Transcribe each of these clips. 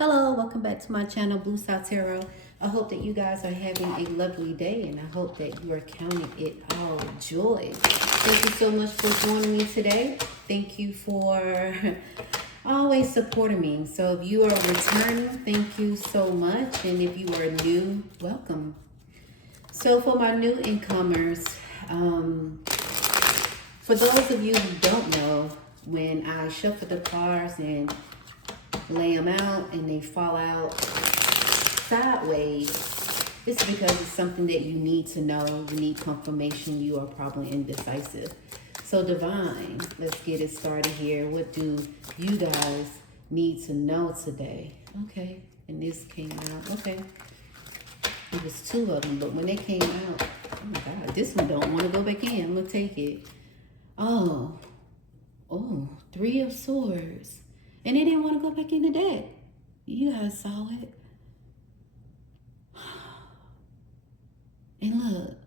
Hello, welcome back to my channel, Blue South Tarot. I hope that you guys are having a lovely day, and I hope that you are counting it all joy. Thank you so much for joining me today. Thank you for always supporting me. So if you are returning, thank you so much. And if you are new, welcome. So for my new incomers, for those of you who don't know, when I shuffle the cards and lay them out and they fall out sideways, it's because it's something that you need to know. You need confirmation. You are probably indecisive. So divine, let's get it started here. What do you guys need to know today? Okay, and this came out. Okay, it was two of them, but when they came out, oh my God, this one don't want to go back in. I'm gonna take it. Oh, Three of Swords. And they didn't want to go back in the deck. You guys saw it. And look,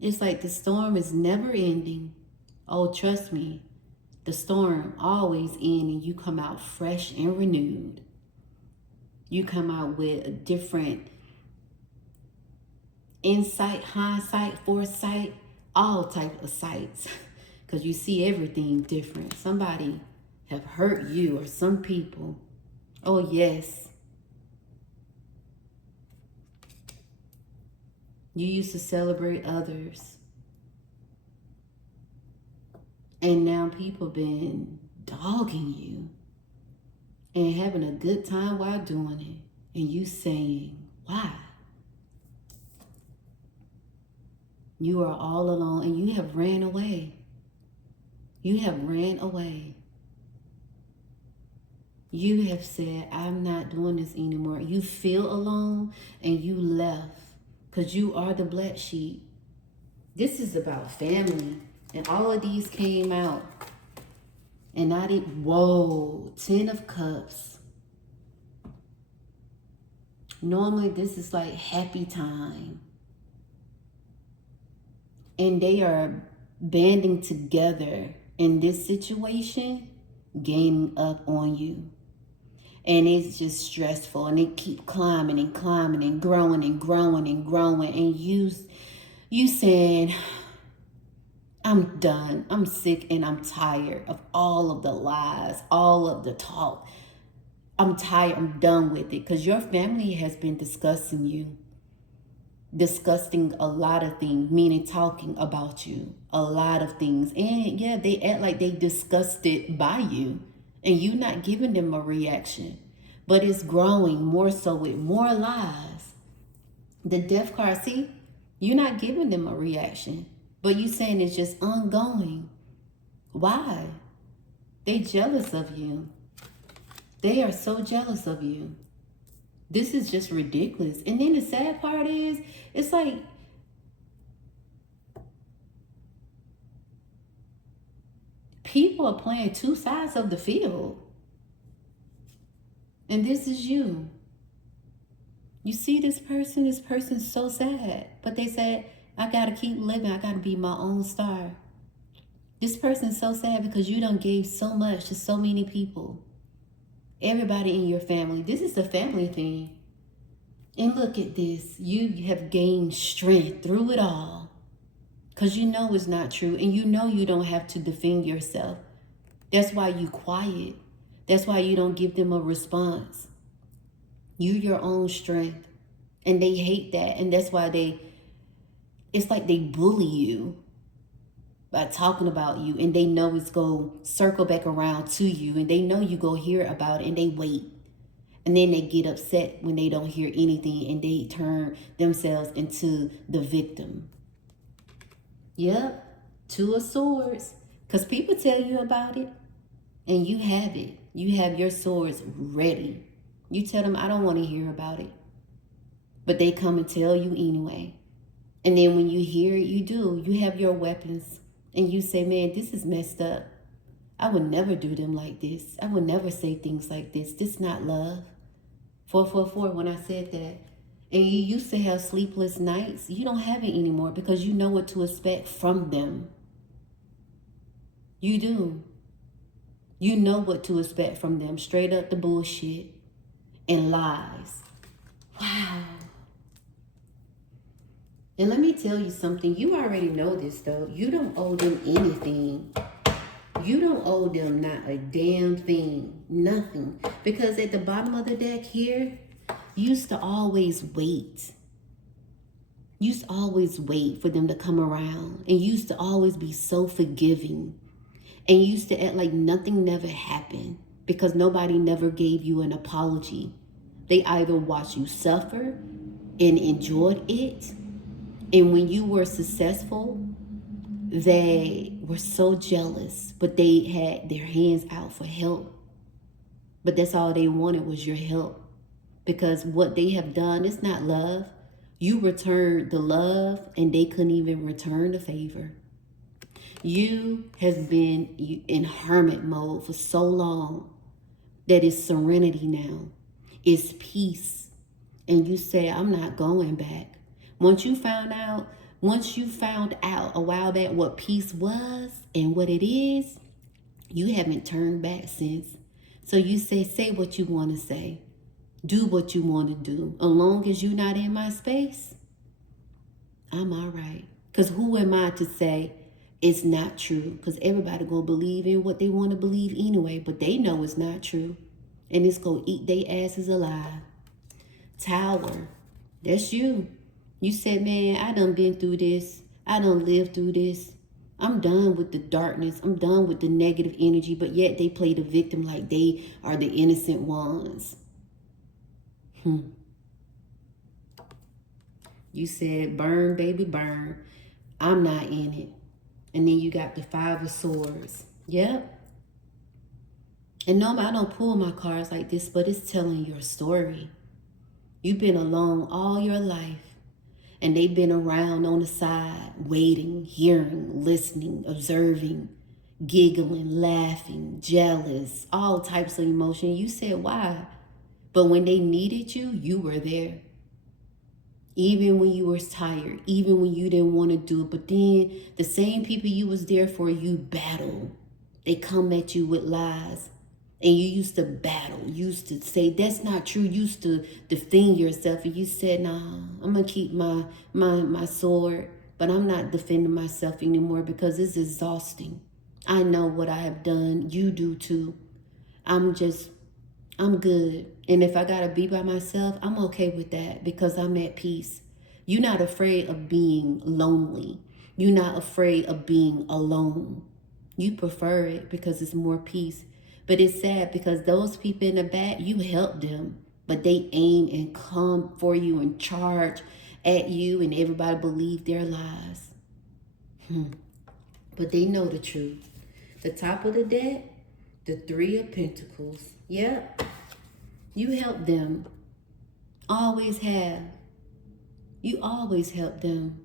it's like the storm is never ending. Oh, trust me, the storm always ends and you come out fresh and renewed. You come out with a different insight, hindsight, foresight, all type of sights. Because you see everything different. Somebody have hurt you or some people. Oh, yes. You used to celebrate others. And now people been dogging you and having a good time while doing it. And you saying, why? You are all alone and you have ran away. You have ran away. You have said, I'm not doing this anymore. You feel alone and you left because you are the black sheep. This is about family. And all of these came out. And I did, whoa, 10 of Cups. Normally this is like happy time. And they are banding together in this situation, gaining up on you. And it's just stressful, and they keep climbing and climbing and growing and growing and growing. And you saying, I'm done, I'm sick, and I'm tired of all of the lies, all of the talk. I'm tired, I'm done with it. Because your family has been discussing you. Discussing a lot of things, meaning talking about you. A lot of things. And yeah, they act like they discussed it by you. And you not giving them a reaction. But it's growing more so with more lies. The Death card, see? You're not giving them a reaction. But you saying it's just ongoing. Why? They jealous of you. They are so jealous of you. This is just ridiculous. And then the sad part is, it's like, people are playing two sides of the field. And this is you. You see this person's so sad. But they said, I gotta keep living. I gotta be my own star. This person's so sad because you done gave so much to so many people. Everybody in your family. This is a family thing. And look at this. You have gained strength through it all. Because you know it's not true. And you know you don't have to defend yourself. That's why you quiet. That's why you don't give them a response. You your own strength. And they hate that. And that's why it's like they bully you by talking about you. And they know it's going to circle back around to you. And they know you go hear about it. And they wait. And then they get upset when they don't hear anything. And they turn themselves into the victim. Yep. Two of Swords. Because people tell you about it. And you have it. You have your swords ready. You tell them, I don't want to hear about it. But they come and tell you anyway. And then when you hear it, you do. You have your weapons. And you say, man, this is messed up. I would never do them like this. I would never say things like this. This is not love. 444 when I said that. And you used to have sleepless nights. You don't have it anymore because you know what to expect from them. You do. You know what to expect from them. Straight up the bullshit. and lies. Wow. And let me tell you something. You already know this, though. You don't owe them anything. You don't owe them not a damn thing. Nothing. Because at the bottom of the deck here, you used to always wait. You used to always wait for them to come around. And you used to always be so forgiving. And you used to act like nothing never happened. Because nobody never gave you an apology. They either watched you suffer and enjoyed it. And when you were successful, they were so jealous, but they had their hands out for help. But that's all they wanted was your help. Because what they have done is not love. You returned the love and they couldn't even return the favor. You have been in hermit mode for so long that it's serenity now. It's peace. And you say, I'm not going back. Once you found out a while back what peace was and what it is, you haven't turned back since. So you say what you want to say. Do what you want to do. As long as you're not in my space, I'm all right. Because who am I to say it's not true? Because everybody going to believe in what they want to believe anyway, but they know it's not true. And it's going to eat their asses alive. Tower, that's you. You said, man, I done been through this. I done lived through this. I'm done with the darkness. I'm done with the negative energy. But yet they play the victim like they are the innocent ones. You said, burn, baby, burn. I'm not in it. And then you got the 5 of Swords. Yep. And no, I don't pull my cards like this, but it's telling your story. You've been alone all your life. And they've been around on the side, waiting, hearing, listening, observing, giggling, laughing, jealous, all types of emotion. You said, why? But when they needed you, you were there. Even when you were tired, even when you didn't want to do it. But then the same people you was there for, you battle. They come at you with lies. And you used to battle. You used to say, that's not true. You used to defend yourself. And you said, nah, I'm going to keep my sword. But I'm not defending myself anymore because it's exhausting. I know what I have done. You do too. I'm good. And if I got to be by myself, I'm okay with that because I'm at peace. You're not afraid of being lonely. You're not afraid of being alone. You prefer it because it's more peace. But it's sad because those people in the back, you help them. But they aim and come for you and charge at you and everybody believe their lies. But they know the truth. The top of the deck, the 3 of Pentacles. Yep. You help them. Always have. You always help them.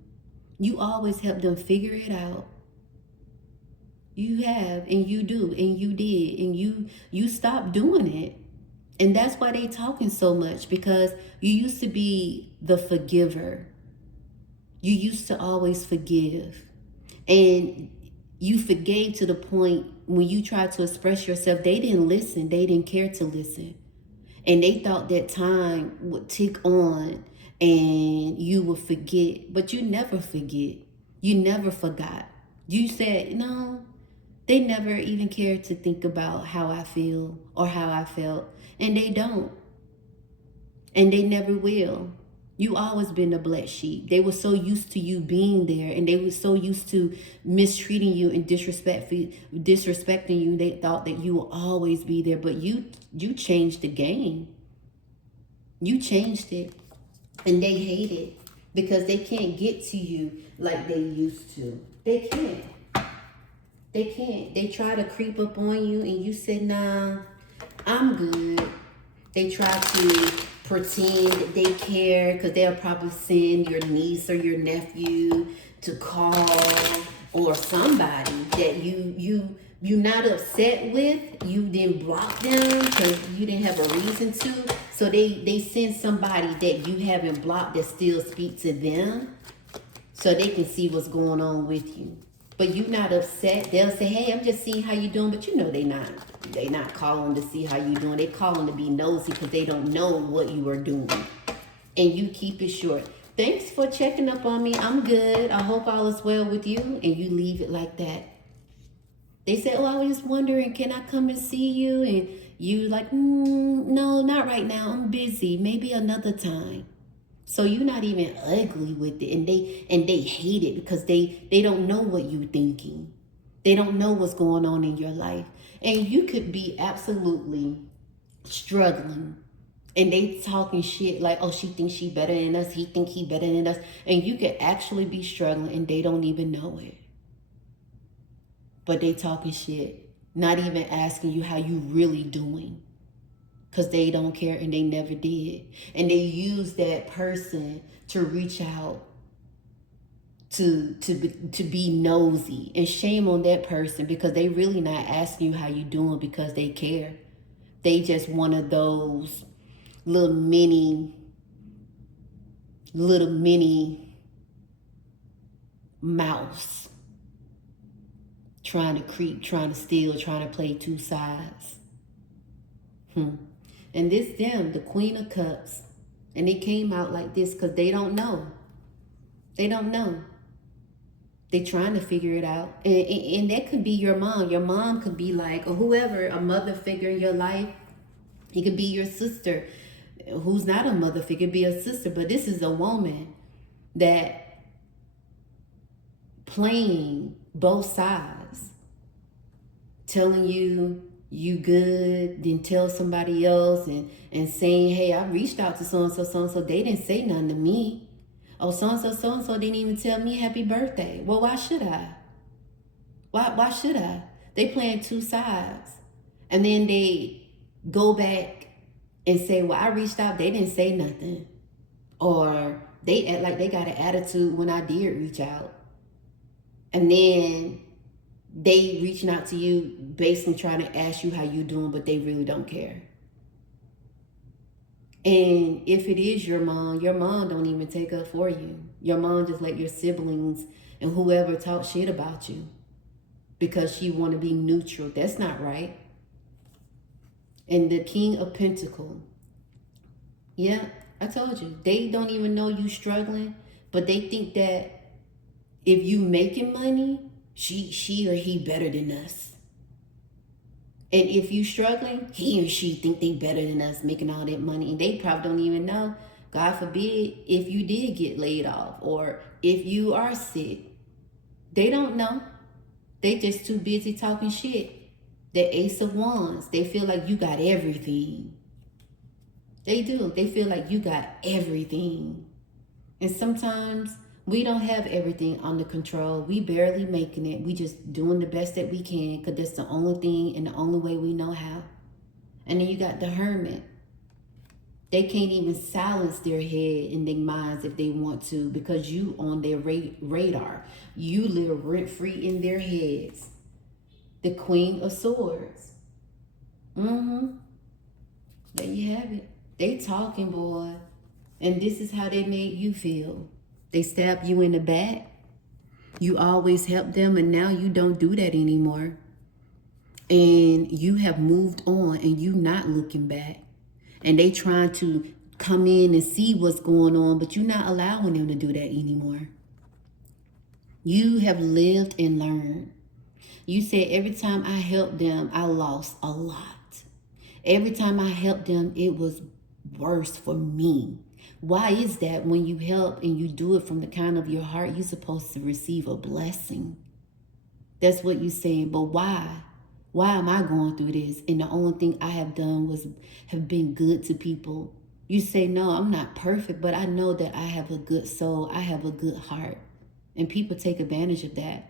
You always help them figure it out. You have, and you do, and you did, and you stopped doing it. And that's why they talking so much, because you used to be the forgiver. You used to always forgive. And you forgave to the point when you tried to express yourself, they didn't listen. They didn't care to listen. And they thought that time would tick on and you would forget. But you never forget. You never forgot. You said, no. They never even cared to think about how I feel or how I felt. And they don't. And they never will. You always been a black sheep. They were so used to you being there, and they were so used to mistreating you and disrespecting you. They thought that you will always be there, but you changed the game. You changed it, and they hate it because they can't get to you like they used to. They can't. They can't. They try to creep up on you and you say, nah, I'm good. They try to pretend that they care because they'll probably send your niece or your nephew to call or somebody that you're not upset with. You didn't block them because you didn't have a reason to. So they send somebody that you haven't blocked that still speak to them so they can see what's going on with you. But you're not upset. They'll say, hey, I'm just seeing how you doing, but you know they not. They not calling to see how you doing. They calling to be nosy because they don't know what you are doing. And you keep it short. Thanks for checking up on me. I'm good. I hope all is well with you. And you leave it like that. They say, oh, I was wondering, can I come and see you? And you like, no, not right now. I'm busy. Maybe another time. So you're not even ugly with it. And they hate it because they don't know what you're thinking. They don't know what's going on in your life. And you could be absolutely struggling. And they talking shit like, oh, she thinks she better than us. He think he better than us. And you could actually be struggling and they don't even know it. But they talking shit, not even asking you how you really doing. Because they don't care and they never did. And they use that person to reach out to be nosy. And shame on that person because they really not asking you how you doing because they care. They just one of those little mini mouse. Trying to creep, trying to steal, trying to play two sides. And this them, the Queen of Cups. And it came out like this because they don't know. They don't know. They trying to figure it out. And that could be your mom. Your mom could be like, or whoever, a mother figure in your life. It could be your sister, who's not a mother figure, be a sister. But this is a woman that playing both sides. Telling you good, then tell somebody else and saying, hey, I reached out to so-and-so. They didn't say nothing to me. Oh, so-and-so didn't even tell me happy birthday. Well, why should I? Why should I? They playing two sides. And then they go back and say, well, I reached out. They didn't say nothing. Or they act like they got an attitude when I did reach out. And then they reaching out to you basically trying to ask you how you doing, but they really don't care. And if it is your mom don't even take up for you. Your mom just let your siblings and whoever talk shit about you because she want to be neutral. That's not right. And the King of Pentacles. Yeah, I told you. They don't even know you struggling, but they think that if you making money, she or he better than us. And if you struggling, he or she think they better than us making all that money. And they probably don't even know, God forbid, if you did get laid off or if you are sick. They don't know. They just too busy talking shit. The Ace of Wands, they feel like you got everything. They do. They feel like you got everything. And sometimes we don't have everything under control. We barely making it. We just doing the best that we can because that's the only thing and the only way we know how. And then you got the Hermit. They can't even silence their head and their minds if they want to because you on their radar. You live rent-free in their heads. The Queen of Swords. There you have it. They talking, boy. And this is how they made you feel. They stab you in the back. You always help them, and now you don't do that anymore. And you have moved on, and you not looking back. And they trying to come in and see what's going on, but you're not allowing them to do that anymore. You have lived and learned. You said every time I helped them, I lost a lot. Every time I helped them, it was worse for me. Why is that? When you help and you do it from the kind of your heart, you're supposed to receive a blessing. That's what you're saying. But why? Why am I going through this? And the only thing I have done was have been good to people. You say, no, I'm not perfect, but I know that I have a good soul. I have a good heart. And people take advantage of that.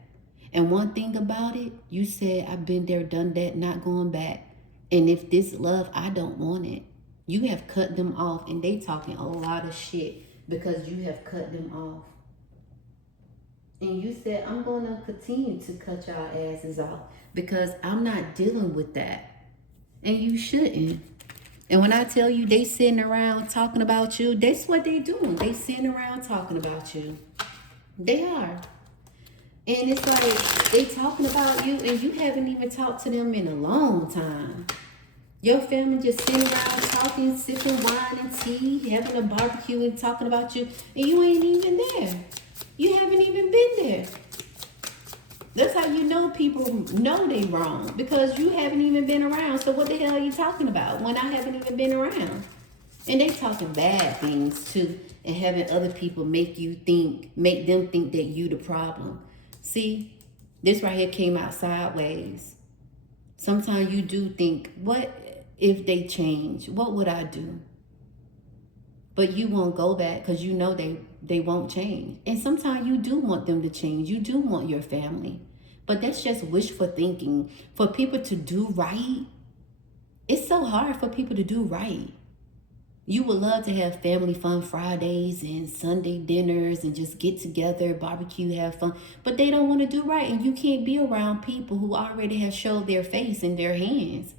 And one thing about it, you said, I've been there, done that, not going back. And if this love, I don't want it. You have cut them off, and they talking a lot of shit because you have cut them off. And you said, I'm going to continue to cut y'all asses off because I'm not dealing with that. And you shouldn't. And when I tell you they sitting around talking about you, that's what they doing. They sitting around talking about you. They are. And it's like they talking about you and you haven't even talked to them in a long time. Your family just sitting around talking, sipping wine and tea, having a barbecue and talking about you, and you ain't even there. You haven't even been there. That's how you know people know they wrong, because you haven't even been around. So what the hell are you talking about when I haven't even been around? And they talking bad things too, and having other people make them think that you the problem. See, this right here came out sideways. Sometimes you do think, what if they change? What would I do? But you won't go back because you know they won't change. And sometimes you do want them to change. You do want your family. But that's just wishful thinking. For people to do right, it's so hard for people to do right. You would love to have family fun Fridays and Sunday dinners and just get together, barbecue, have fun. But they don't want to do right. And you can't be around people who already have showed their face in their hands.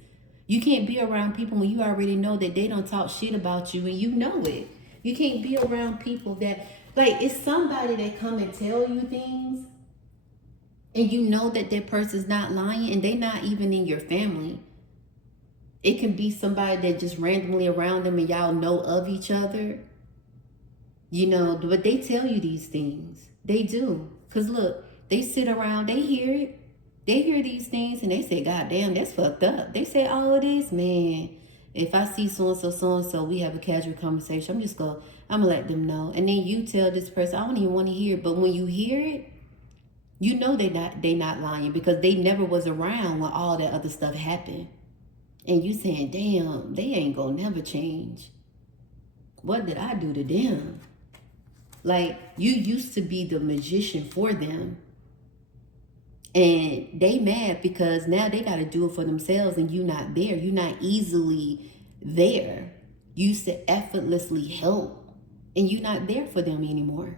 You can't be around people when you already know that they don't talk shit about you and you know it. You can't be around people that, like, it's somebody that come and tell you things and you know that that person's not lying and they not even in your family. It can be somebody that just randomly around them and y'all know of each other. You know, but they tell you these things. They do. Because look, they sit around, they hear it. They hear these things and they say, God damn, that's fucked up. They say, oh, it is, man. If I see so-and-so, we have a casual conversation, I'm going to let them know. And then you tell this person, I don't even want to hear it. But when you hear it, you know they not lying because they never was around when all that other stuff happened. And you saying, damn, they ain't going to never change. What did I do to them? Like, you used to be the magician for them. And they mad because now they got to do it for themselves and you not there. You're not easily there. You used to effortlessly help and you're not there for them anymore.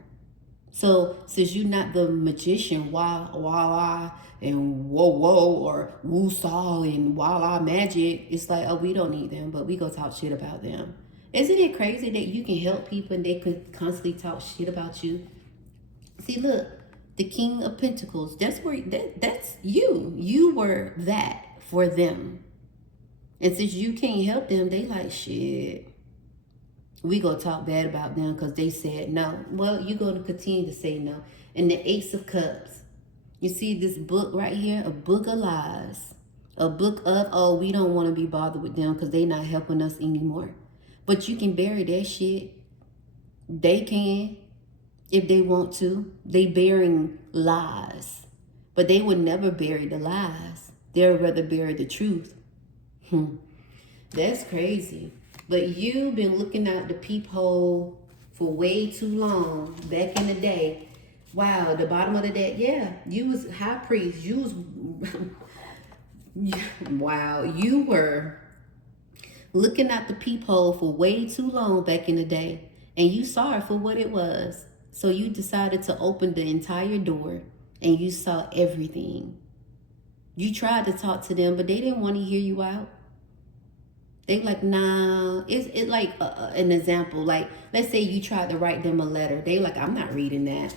So since you're not the magician, wah and whoa or woo saw and wah magic, it's like, oh, we don't need them, but we go talk shit about them. Isn't it crazy that you can help people and they could constantly talk shit about you? See, look. The King of Pentacles, that's you. You were that for them. And since you can't help them, they like, shit, we gonna talk bad about them because they said no. Well, you're gonna continue to say no. And the Ace of Cups. You see this book right here? A book of lies. A book of, oh, we don't want to be bothered with them because they not helping us anymore. But you can bury that shit. They can. If they want to. They bearing lies. But they would never bury the lies. They'd rather bury the truth. That's crazy. But you've been looking out the peephole for way too long back in the day. Wow, the bottom of the deck, yeah. You was high priest. You was wow, you were looking out the peephole for way too long back in the day. And you saw it for what it was. So you decided to open the entire door and you saw everything. You tried to talk to them, but they didn't want to hear you out. They like, nah, it's like an example. Like, let's say you tried to write them a letter. They like, I'm not reading that.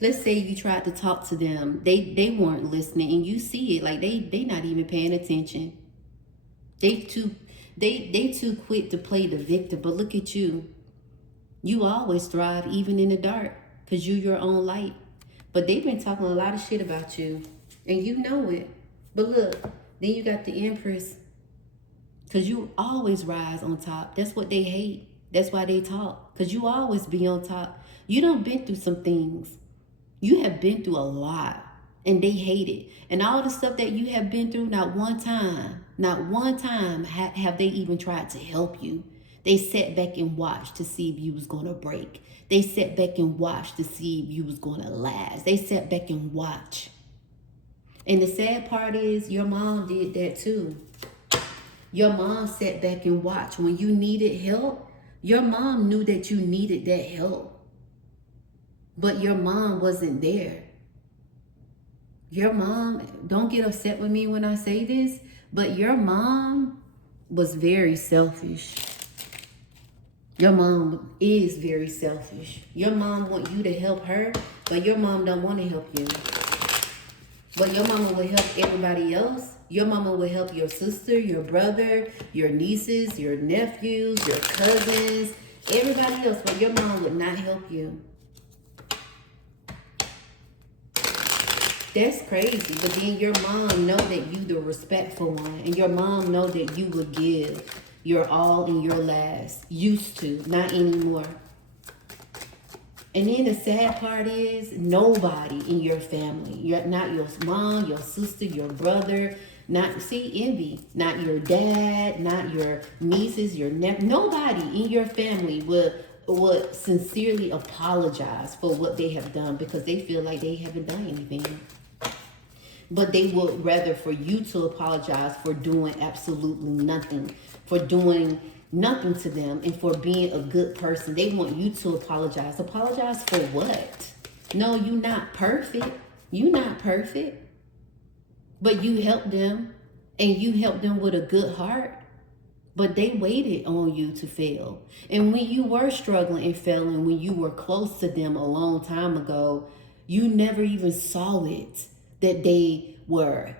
Let's say you tried to talk to them. They weren't listening and you see it. Like, they not even paying attention. They too quick to play the victim. But look at you. You always thrive even in the dark because you're your own light. But they've been talking a lot of shit about you and you know it. But look, then you got the Empress because you always rise on top. That's what they hate. That's why they talk, because you always be on top. You done been through some things. You have been through a lot and they hate it. And all the stuff that you have been through, not one time have they even tried to help you. They sat back and watched to see if you was going to break. They sat back and watched to see if you was going to last. They sat back and watched. And the sad part is your mom did that too. Your mom sat back and watched. When you needed help, your mom knew that you needed that help. But your mom wasn't there. Your mom, don't get upset with me when I say this, but your mom was very selfish. Your mom is very selfish. Your mom want you to help her, but your mom don't want to help you. But your mama will help everybody else. Your mama will help your sister, your brother, your nieces, your nephews, your cousins, everybody else. But your mom would not help you. That's crazy. But then your mom know that you the respectful one. And your mom know that you would give your all and your last. Used to, not anymore. And then the sad part is nobody in your family, not your mom, your sister, your brother, not, see, envy, not your dad, not your nieces, your nephew, nobody in your family would sincerely apologize for what they have done because they feel like they haven't done anything. But they would rather for you to apologize for doing absolutely nothing, for doing nothing to them, and for being a good person. They want you to apologize. Apologize for what? No, you're not perfect. You're not perfect. But you helped them, and you helped them with a good heart. But they waited on you to fail. And when you were struggling and failing, when you were close to them a long time ago, you never even saw it. That they were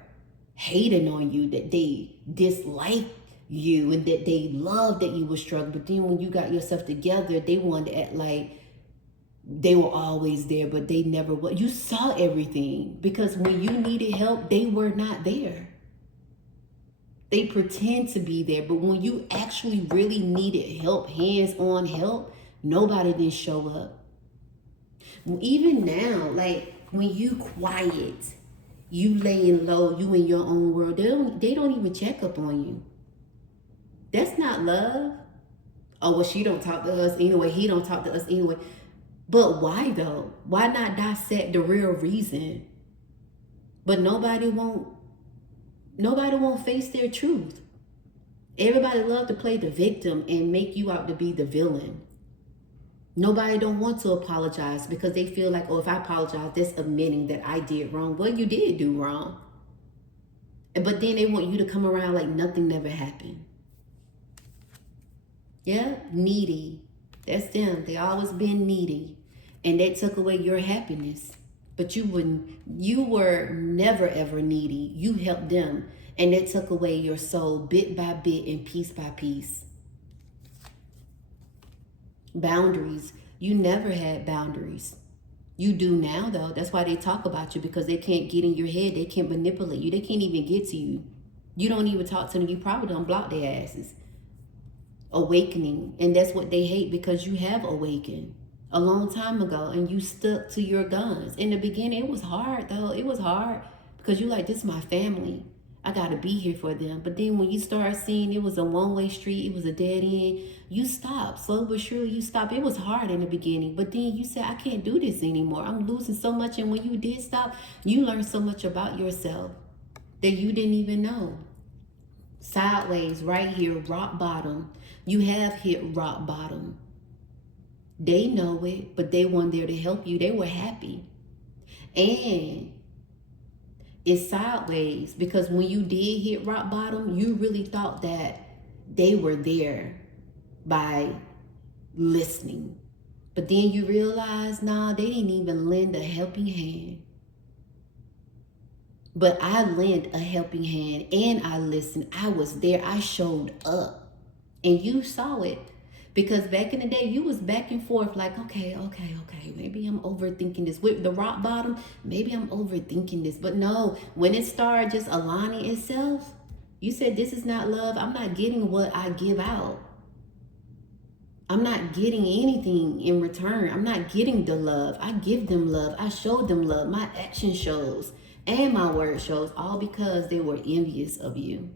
hating on you, that they disliked you, and that they loved that you were struggling. But then when you got yourself together, they wanted to act like they were always there, but they never were. You saw everything because when you needed help, they were not there. They pretend to be there, but when you actually really needed help, hands-on help, nobody didn't show up. Even now, like when you quiet, you laying low, you in your own world, they don't even check up on you. That's not love. Oh, well, she don't talk to us anyway. He don't talk to us anyway. But why though? Why not dissect the real reason? But nobody won't face their truth. Everybody love to play the victim and make you out to be the villain. Nobody don't want to apologize because they feel like, oh, if I apologize, that's admitting that I did wrong. Well, you did do wrong. But then they want you to come around like nothing never happened. Yeah, needy. That's them. They always been needy. And that took away your happiness. But you were never ever needy. You helped them. And that took away your soul bit by bit and piece by piece. Boundaries. You never had boundaries. You do now, though. That's why they talk about you, because they can't get in your head. They can't manipulate you. They can't even get to you. You don't even talk to them. You probably don't block their asses. Awakening. And that's what they hate, because you have awakened a long time ago and you stuck to your guns. In the beginning, it was hard, though. It was hard because you like, this is my family. I got to be here for them. But then when you start seeing it was a one-way street, it was a dead end, you stop. Slow but surely you stop. It was hard in the beginning. But then you said, I can't do this anymore. I'm losing so much. And when you did stop, you learned so much about yourself that you didn't even know. Sideways, right here, rock bottom. You have hit rock bottom. They know it, but they weren't there to help you. They were happy. And it's sideways, because when you did hit rock bottom, you really thought that they were there by listening. But then you realize, nah, they didn't even lend a helping hand. But I lent a helping hand and I listened. I was there. I showed up. And you saw it. Because back in the day, you was back and forth like, okay, maybe I'm overthinking this. With the rock bottom, maybe I'm overthinking this. But no, when it started just aligning itself, you said, this is not love. I'm not getting what I give out. I'm not getting anything in return. I'm not getting the love. I give them love. I show them love. My action shows and my word shows, all because they were envious of you.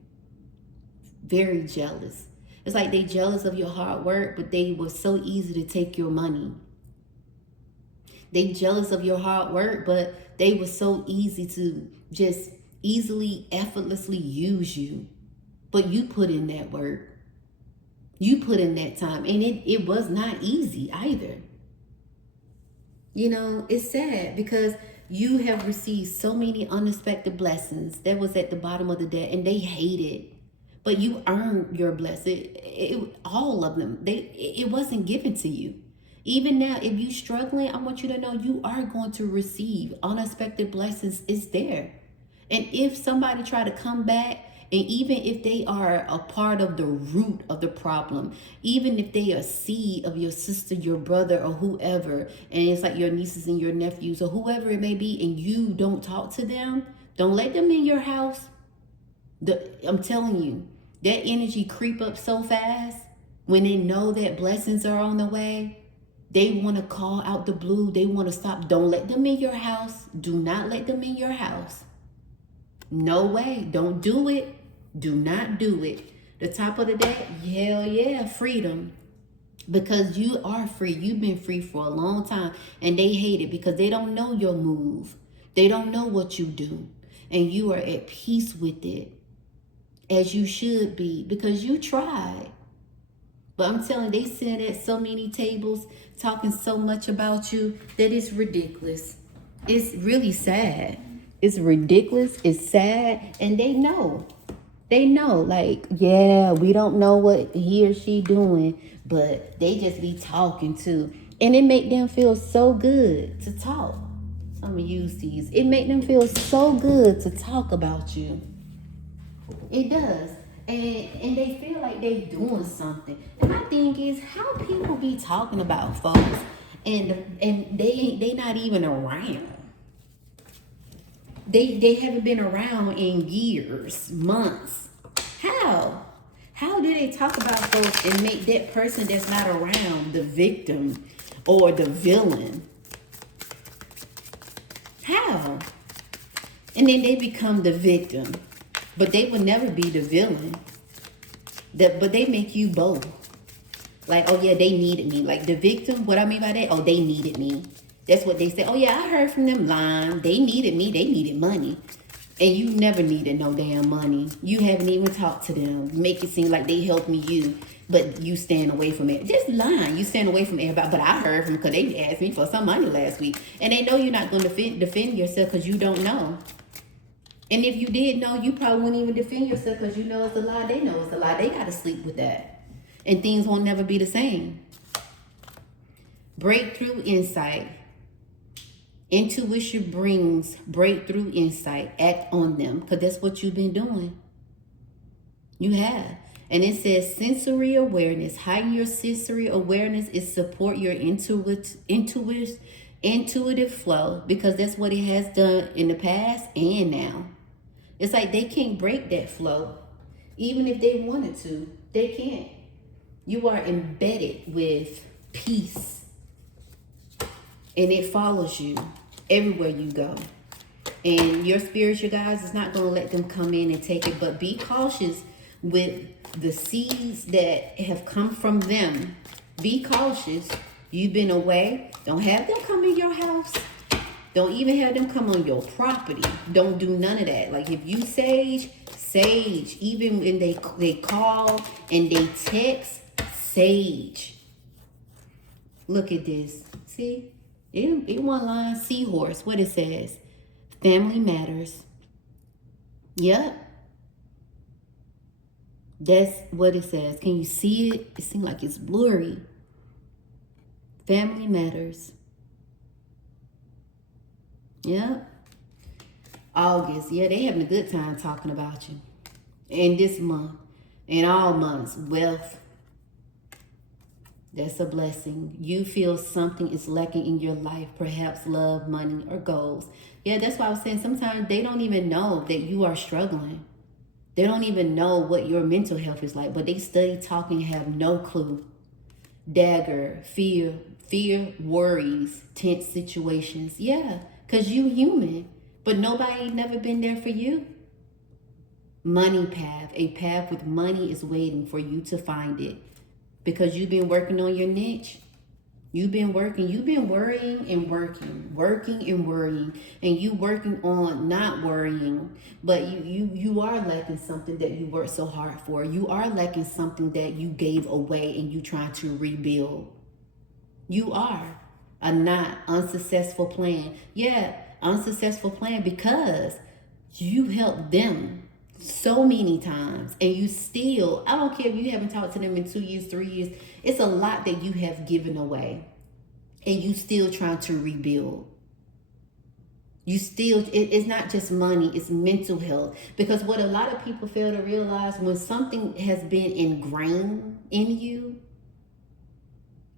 Very jealous. It's like they jealous of your hard work, but they were so easy to take your money. They jealous of your hard work, but they were so easy to just easily, effortlessly use you. But you put in that work. You put in that time, and it was not easy either. You know, it's sad because you have received so many unexpected blessings that was at the bottom of the deck, and they hate it. But you earned your blessing. All of them. It wasn't given to you. Even now, if you're struggling, I want you to know you are going to receive unexpected blessings. It's there. And if somebody try to come back, and even if they are a part of the root of the problem, even if they are seed of your sister, your brother, or whoever, and it's like your nieces and your nephews or whoever it may be, and you don't talk to them, don't let them in your house. I'm telling you, that energy creep up so fast when they know that blessings are on the way. They want to call out the blue. They want to stop. Don't let them in your house. Do not let them in your house. No way. Don't do it. Do not do it. The top of the day, hell yeah, freedom. Because you are free. You've been free for a long time. And they hate it because they don't know your move. They don't know what you do. And you are at peace with it. As you should be. Because you tried. But I'm telling you, they sit at so many tables talking so much about you that it's ridiculous. It's really sad. It's ridiculous. It's sad. And they know. They know, like, yeah, we don't know what he or she doing, but they just be talking too. And it make them feel so good to talk. I'm going to use these. It make them feel so good to talk about you. It does. And they feel like they doing something. And my thing is, how people be talking about folks and they not even around. They haven't been around in years, months. How? How do they talk about folks and make that person that's not around the victim or the villain? How? And then they become the victim. But they would never be the villain. But they make you both. Like, oh yeah, they needed me. Like the victim, what I mean by that? Oh, they needed me. That's what they say. Oh yeah, I heard from them lying. They needed me. They needed money. And you never needed no damn money. You haven't even talked to them. Make it seem like they helping you, but you stand away from it. Just lying. You stand away from everybody. But I heard from because they asked me for some money last week. And they know you're not going to defend yourself because you don't know. And if you did know, you probably wouldn't even defend yourself because you know it's a lie. They know it's a lie. They got to sleep with that. And things won't never be the same. Breakthrough insight. Intuition brings breakthrough insight. Act on them because that's what you've been doing. You have. And it says sensory awareness. Heighten your sensory awareness is support your intuitive flow because that's what it has done in the past and now. It's like they can't break that flow. Even if they wanted to, they can't. You are embedded with peace. And it follows you everywhere you go. And your spiritual guides is not going to let them come in and take it. But be cautious with the seeds that have come from them. Be cautious. You've been away. Don't have them come in your house. Don't even have them come on your property. Don't do none of that. Like if you sage. Even when they call and they text, sage. Look at this. See? It one line, seahorse. What it says. Family matters. Yep. That's what it says. Can you see it? It seems like it's blurry. Family matters. Yeah. August. Yeah, they having a good time talking about you. And this month. And all months. Wealth. That's a blessing. You feel something is lacking in your life. Perhaps love, money, or goals. Yeah, that's why I was saying sometimes they don't even know that you are struggling. They don't even know what your mental health is like. But they study talking and have no clue. Dagger. Fear, worries, tense situations. Yeah. Because you human, but nobody never been there for you. Money path. A path with money is waiting for you to find it. Because you've been working on your niche. You've been working. You've been worrying and worrying. And you working on not worrying. But you are lacking something that you worked so hard for. You are lacking something that you gave away and you trying to rebuild. You are. A not unsuccessful plan. Yeah, unsuccessful plan because you helped them so many times, and you still, I don't care if you haven't talked to them in 2 years, 3 years, it's a lot that you have given away, and you still trying to rebuild. You still, it's not just money, it's mental health. Because what a lot of people fail to realize, when something has been ingrained in you,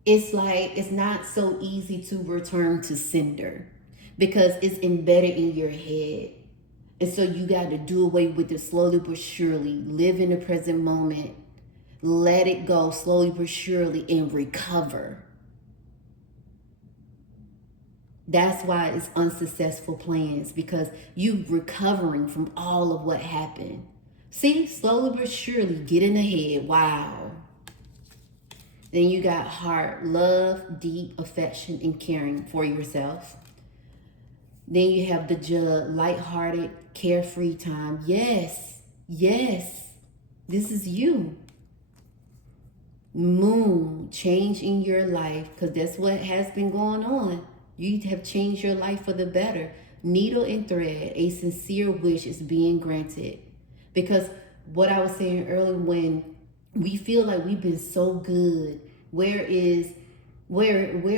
it's like, it's not so easy to return to sender, because it's embedded in your head. And so you got to do away with it slowly but surely. Live in the present moment. Let it go slowly but surely and recover. That's why it's unsuccessful plans, because you recovering from all of what happened. See, slowly but surely, get in the head. Wow. Then you got heart, love, deep affection and caring for yourself. Then you have the judge, lighthearted, carefree time. Yes, yes, this is you. Moon, change in your life, because that's what has been going on. You have changed your life for the better. Needle and thread, a sincere wish is being granted. Because what I was saying earlier, when we feel like we've been so good, where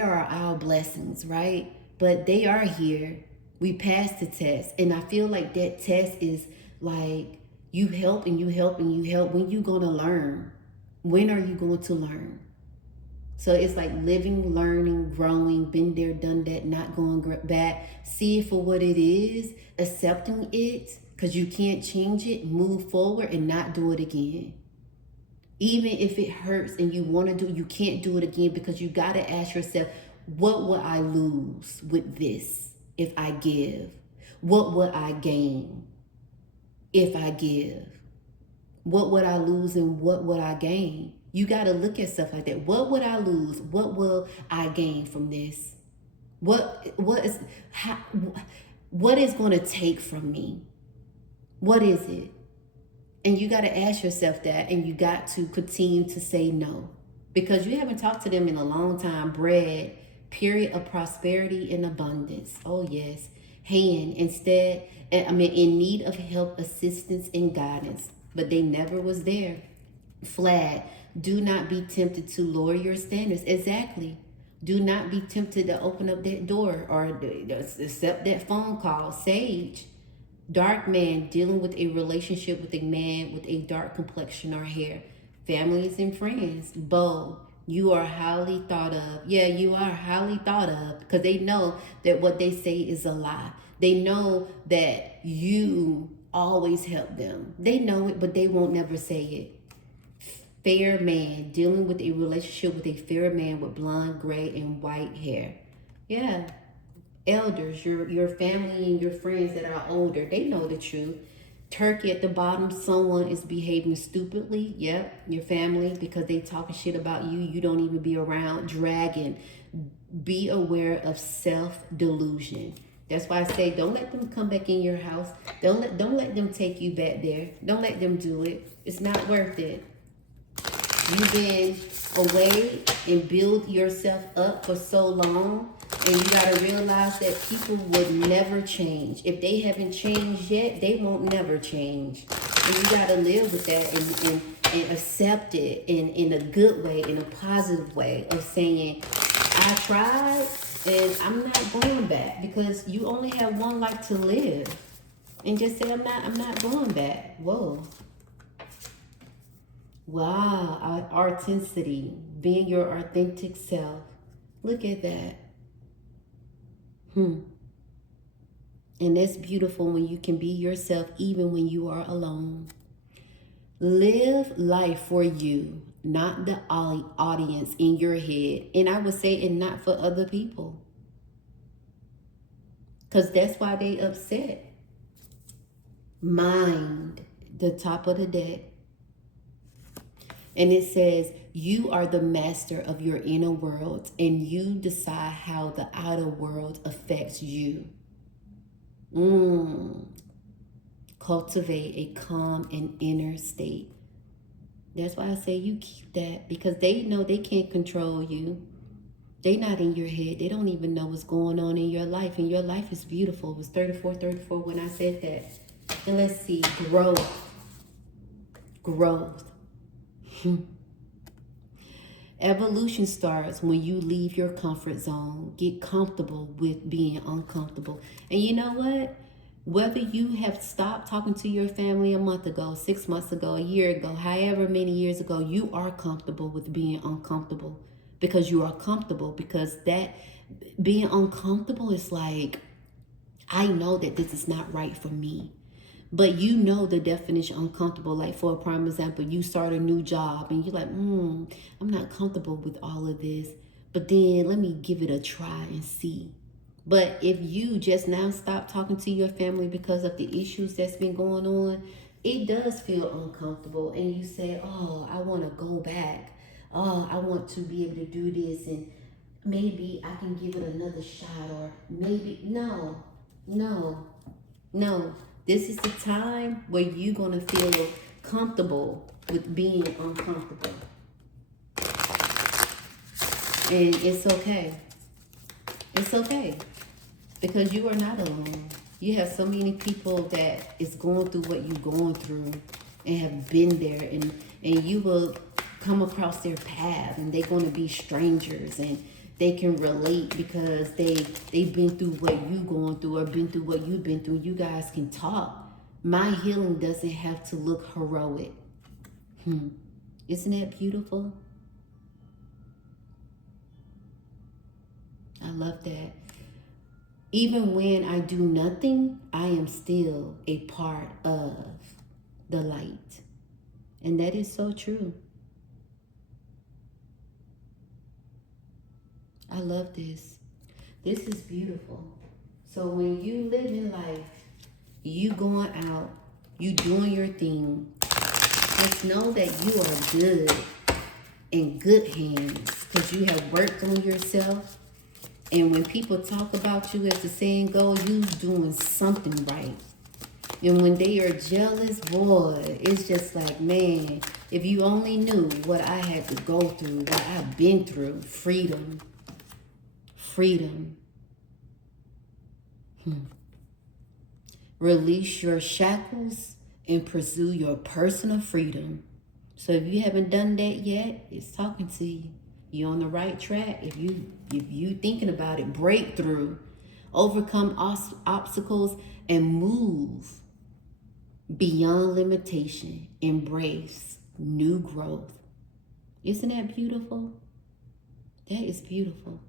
are our blessings, right? But they are here. We passed the test, and I feel like that test is like, you help and you help and you help. When you gonna learn? When are you going to learn? So it's like living, learning, growing, been there, done that, not going back. See it for what it is, accepting it, because you can't change it, move forward and not do it again. Even if it hurts and you want to do it, you can't do it again, because you got to ask yourself, what will I lose with this if I give? What would I gain if I give? What would I lose and what would I gain? You got to look at stuff like that. What would I lose? What will I gain from this? What is going to take from me? What is it? And you got to ask yourself that, and you got to continue to say no, because you haven't talked to them in a long time. Bread, period of prosperity and abundance. Oh yes. Hand, instead, in need of help, assistance, and guidance, but they never was there. Flag, do not be tempted to lower your standards. Exactly. Do not be tempted to open up that door or accept that phone call. Sage, dark man, dealing with a relationship with a man with a dark complexion or hair. Families and friends. Bow, you are highly thought of. Yeah, you are highly thought of, because they know that what they say is a lie. They know that you always help them. They know it, but they won't never say it. Fair man, dealing with a relationship with a fair man with blonde, gray, and white hair. Yeah. Elders, your family and your friends that are older, they know the truth. Turkey at the bottom, someone is behaving stupidly. Yep, your family, because they talking shit about you. You don't even be around. Dragon, be aware of self-delusion. That's why I say, don't let them come back in your house. Don't let them take you back there. Don't let them do it. It's not worth it. You've been away and build yourself up for so long, and you got to realize that people would never change. If they haven't changed yet, they won't never change. And you got to live with that and accept it in a good way, in a positive way of saying, I tried and I'm not going back, because you only have one life to live. And just say, I'm not going back. Whoa. Wow, authenticity, being your authentic self. Look at that. And that's beautiful when you can be yourself even when you are alone. Live life for you, not the audience in your head. And I would say, and not for other people. Because that's why they upset. Mind, the top of the deck. And it says, you are the master of your inner world, and you decide how the outer world affects you. Cultivate a calm and inner state. That's why I say you keep that, because they know they can't control you. They not in your head. They don't even know what's going on in your life, and your life is beautiful. It was 34 when I said that. And let's see, growth. growth. Evolution starts when you leave your comfort zone. Get comfortable with being uncomfortable. And you know what? Whether you have stopped talking to your family a month ago, 6 months ago, a year ago, however many years ago, you are comfortable with being uncomfortable because you are comfortable. Because that being uncomfortable is like, I know that this is not right for me. But you know the definition uncomfortable. Like, for a prime example, you start a new job and you're like, I'm not comfortable with all of this. But then let me give it a try and see. But if you just now stop talking to your family because of the issues that's been going on, it does feel uncomfortable. And you say, oh, I want to go back. Oh, I want to be able to do this. And maybe I can give it another shot. Or maybe, no. This is the time where you're going to feel comfortable with being uncomfortable. And it's okay. It's okay. Because you are not alone. You have so many people that is going through what you're going through and have been there. And you will come across their path and they're going to be strangers. And they can relate because they've been through what you going through or been through what you've been through. You guys can talk. My healing doesn't have to look heroic. Isn't that beautiful? I love that. Even when I do nothing, I am still a part of the light. And that is so true. I love this. This is beautiful. So when you live in life, you going out, you doing your thing, just know that you are good, in good hands, because you have worked on yourself. And when people talk about you, as the saying goes, you doing something right. And when they are jealous, boy, it's just like, man, if you only knew what I had to go through, what I've been through. Freedom. Release your shackles and pursue your personal freedom. So if you haven't done that yet, it's talking to you. You're on the right track. If you thinking about it, breakthrough, overcome obstacles, and move beyond limitation. Embrace new growth. Isn't that beautiful? That is beautiful.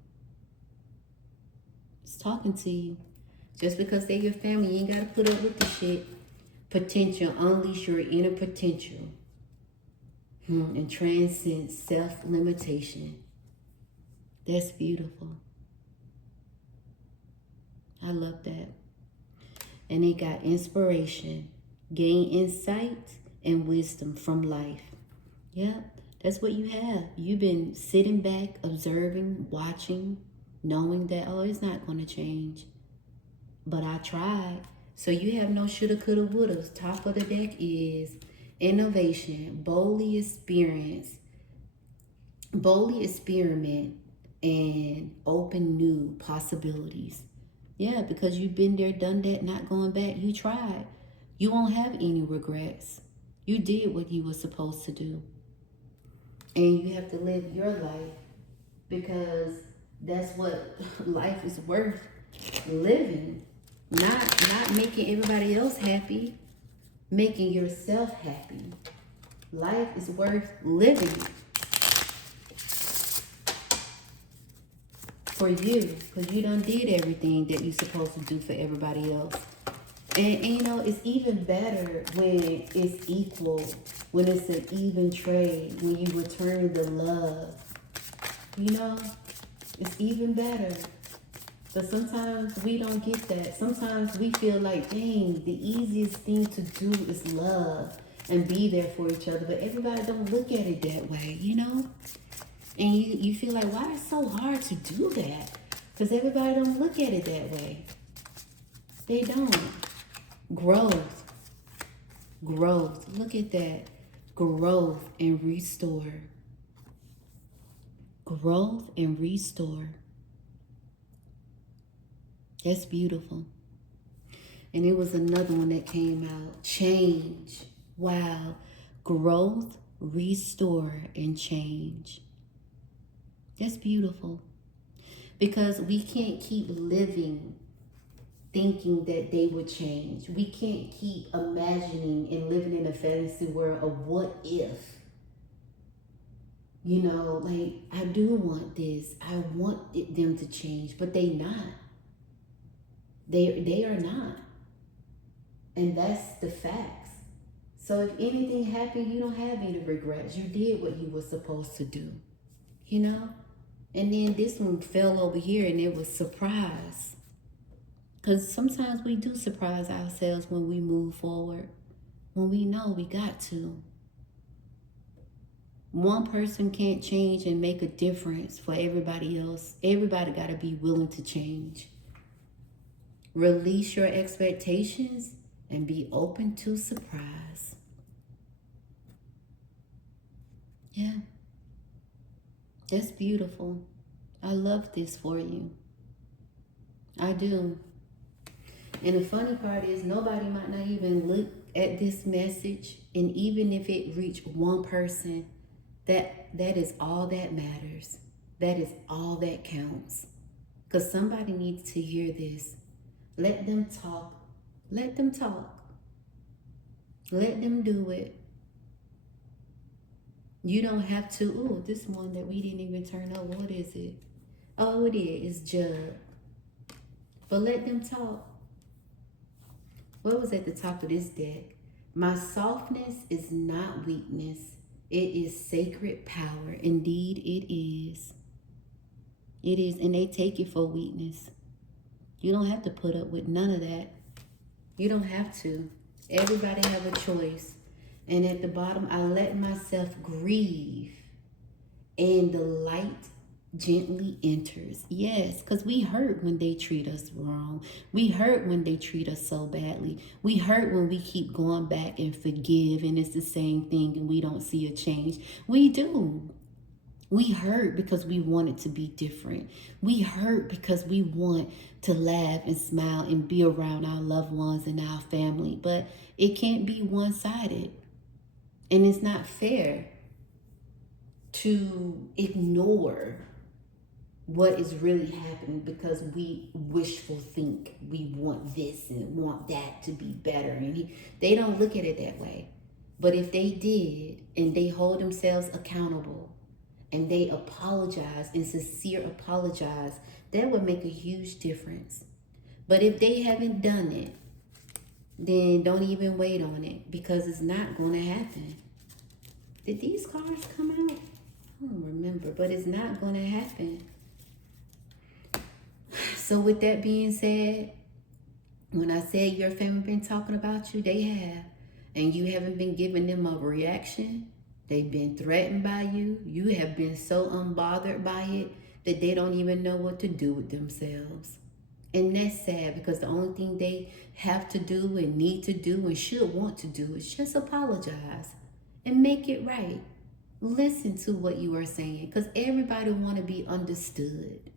It's talking to you. Just because they're your family, you ain't got to put up with the shit. Potential. Unleash your inner potential. And transcend self-limitation. That's beautiful. I love that. And they got inspiration, gain insight, and wisdom from life. Yeah, that's what you have. You've been sitting back, observing, watching, knowing that, oh, it's not going to change. But I tried. So you have no shoulda, coulda, wouldas. Top of the deck is innovation, boldly experiment, and open new possibilities. Yeah, because you've been there, done that, not going back. You tried. You won't have any regrets. You did what you were supposed to do. And you have to live your life because that's what life is worth living. Not making everybody else happy, making yourself happy. Life is worth living for you, because you done did everything that you're supposed to do for everybody else. And you know, it's even better when it's equal, when it's an even trade, when you return the love. You know, it's even better. But sometimes we don't get that. Sometimes we feel like, dang, the easiest thing to do is love and be there for each other. But everybody don't look at it that way, you know? And you feel like, why is it so hard to do that? Because everybody don't look at it that way. They don't. Growth. Look at that. Growth and restore. Growth and restore. That's beautiful. And it was another one that came out. Change. Wow. growth, restore, and change. That's beautiful. Because we can't keep living thinking that they would change. We can't keep imagining and living in a fantasy world of what if. You know, like, I do want this. I want them to change, but they not. They are not. And that's the facts. So if anything happened, you don't have any regrets. You did what you were supposed to do. You know? And then this one fell over here and it was surprise. Because sometimes we do surprise ourselves when we move forward. When we know we got to. One person can't change and make a difference for everybody else. Everybody got to be willing to change. Release your expectations and be open to surprise. Yeah. That's beautiful. I love this for you. I do. And the funny part is nobody might not even look at this message. And even if it reached one person, that is all that matters. That is all that counts. Because somebody needs to hear this. Let them talk. Let them talk. Let them do it. You don't have to. Oh, this one that we didn't even turn up. What is it? Oh, it is. It's Jug. But let them talk. What was at the top of this deck? My softness is not weakness. It is sacred power. Indeed, it is. It is. And they take it for weakness. You don't have to put up with none of that. You don't have to. Everybody have a choice. And at the bottom, I let myself grieve. And the light gently enters. Yes, because we hurt when they treat us wrong. We hurt when they treat us so badly. We hurt when we keep going back and forgive and it's the same thing and we don't see a change. We do. We hurt because we want it to be different. We hurt because we want to laugh and smile and be around our loved ones and our family. But it can't be one-sided. And it's not fair to ignore what is really happening because we wishful think we want this and want that to be better. And they don't look at it that way. But if they did and they hold themselves accountable and they apologize and sincere apologize, that would make a huge difference. But if they haven't done it, then don't even wait on it because it's not going to happen. Did these cards come out? I don't remember, but it's not going to happen. So with that being said, when I said your family been talking about you, they have. And you haven't been giving them a reaction. They've been threatened by you. You have been so unbothered by it that they don't even know what to do with themselves. And that's sad because the only thing they have to do and need to do and should want to do is just apologize and make it right. Listen to what you are saying because everybody want to be understood.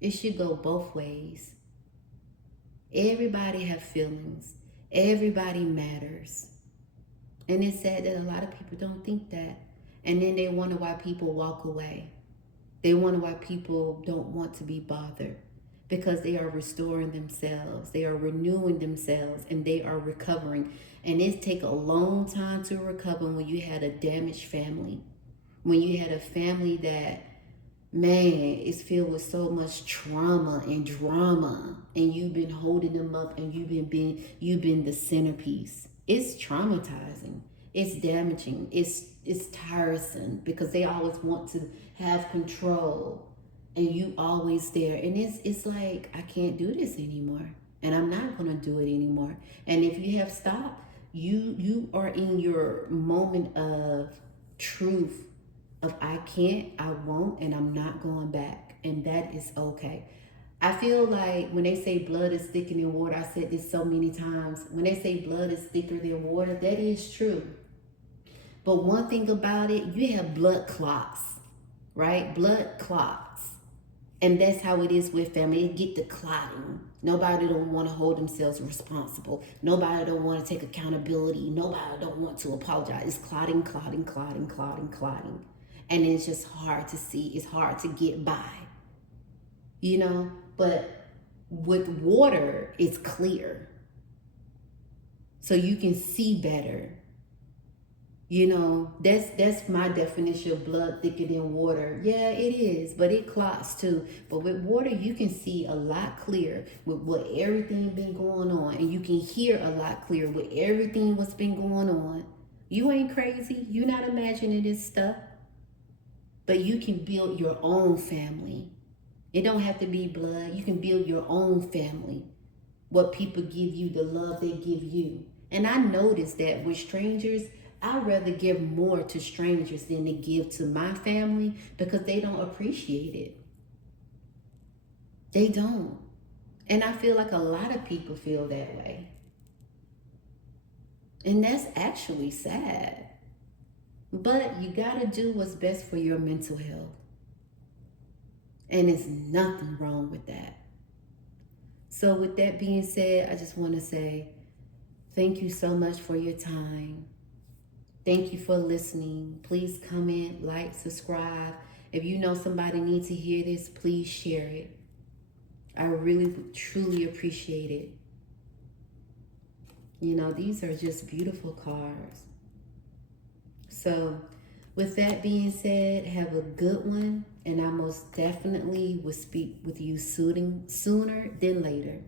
It should go both ways. Everybody have feelings. Everybody matters. And it's sad that a lot of people don't think that. And then they wonder why people walk away. They wonder why people don't want to be bothered. Because they are restoring themselves. They are renewing themselves. And they are recovering. And it takes a long time to recover when you had a damaged family. When you had a family that, man, it's filled with so much trauma and drama, and you've been holding them up, and you've been the centerpiece. It's traumatizing. It's damaging. It's tiresome because they always want to have control, and you always there. And it's like, I can't do this anymore, and I'm not gonna do it anymore. And if you have stopped, you are in your moment of truth. Of I can't, I won't, and I'm not going back. And that is okay. I feel like when they say blood is thicker than water, I said this so many times. When they say blood is thicker than water, that is true. But one thing about it, you have blood clots, right? Blood clots. And that's how it is with family. It get the clotting. Nobody don't want to hold themselves responsible. Nobody don't want to take accountability. Nobody don't want to apologize. It's clotting, clotting, clotting, clotting, clotting. And it's just hard to see. It's hard to get by. You know? But with water, it's clear. So you can see better. You know, that's my definition of blood thicker than water. Yeah, it is, but it clots too. But with water, you can see a lot clearer with what everything been going on. And you can hear a lot clearer with everything what's been going on. You ain't crazy. You're not imagining this stuff. But you can build your own family. It don't have to be blood. You can build your own family. What people give you, the love they give you. And I noticed that with strangers, I'd rather give more to strangers than to give to my family because they don't appreciate it. They don't. And I feel like a lot of people feel that way. And that's actually sad. But you got to do what's best for your mental health. And there's nothing wrong with that. So with that being said, I just want to say thank you so much for your time. Thank you for listening. Please comment, like, subscribe. If you know somebody needs to hear this, please share it. I really, truly appreciate it. You know, these are just beautiful cards. So with that being said, have a good one. And I most definitely will speak with you sooner than later.